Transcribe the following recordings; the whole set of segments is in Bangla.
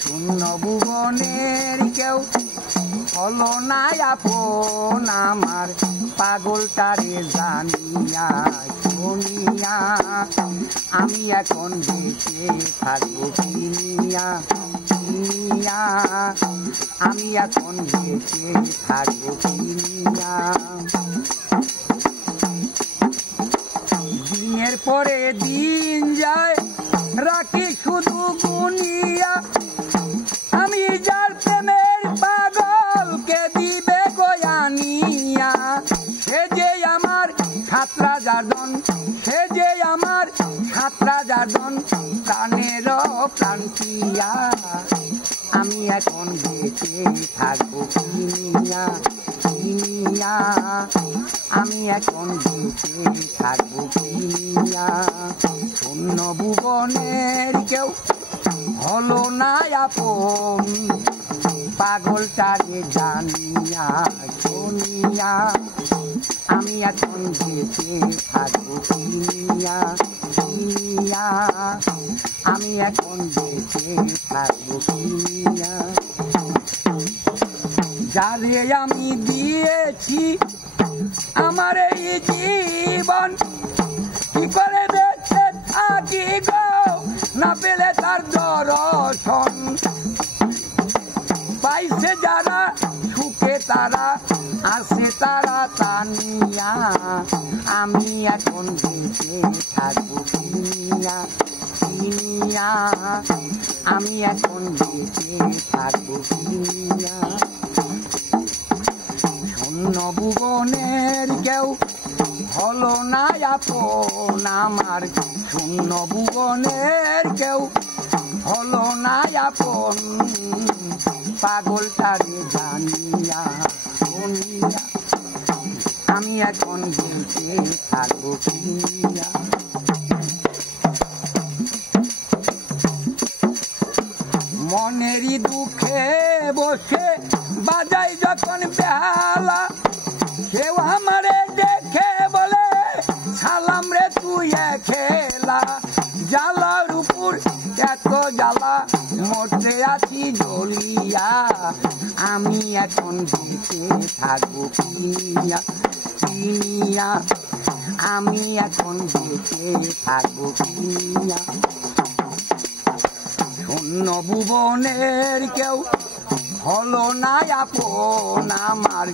শূন্য ভুবনের কেউ হলো না আপন আমার পাগলটারে জানিয়া শুনিয়া আমি এখন বেঁচে থাকবো কিনিয়া কিনিয়া আমি এখন বেঁচে থাকবো কিনিয়া দিনের পরে দিন যায় রাখি শুধু গুনিয়া আমি যার প্রেমের পাগলকে দিবে গয়ানিয়া সে যে আমার ছাত্রা যাদন সে যে আমার ছাত্রা যাদন প্রাণের প্রান্তিয়া আমি এখন বেঁচে থাকবো কিনিয়া কিনিয়া আমি এখন বেঁচে থাকবো কিনিয়া শূন্য ভুবনের কেউ হলো না আপন পাগলটাকে জানিয়া শুনিয়া আমি এখন বেঁচে থাকবো কিনিয়া কিনিয়া আমি এখন বেঁচে থাকবো কিনিয়া যারে আমি দিয়েছি আমার এই জীবন কি করে বেঁচে থাকি গো না পেলে তার দর্শন পাইছে যারা সুখে তারা আসে তারা তানিয়া আমি এখন বেঁচে থাকবো কিনিয়া কিনিয়া আমি এখন বেঁচে থাকবো কিনিয়া শূন্য ভুবনের কেউ হলো না আপন আমার শূন্য ভুবনের কেউ হলো না আপন পাগলটারে জানিয়া শুনিয়া আমি এখন বেঁচে থাকবো কিনিয়া মনেরই দুঃখে বসে বাজাই যখন বেহালা কেউ আমারে দেখে বলে সালাম রে তুই খেলা জ্বালার উপর এত জ্বালা মরতে আছি জ্বলিয়া আমি এখন বেঁচে থাকবো কিনিয়া কিনিয়া আমি এখন বেঁচে থাকবো কিনিয়া শূন্য ভুবনের কেউ হলো না আপন আমার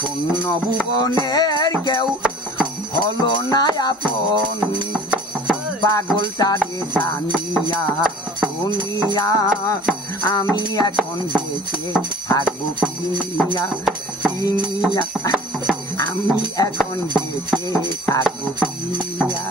শূন্য ভুবনের কেউ হলো না আপন পাগলটারে জানিয়া শুনিয়া আমি এখন বেঁচে থাকবো কিনিয়া কিনিয়া আমি এখন বেঁচে থাকবো কিনিয়া।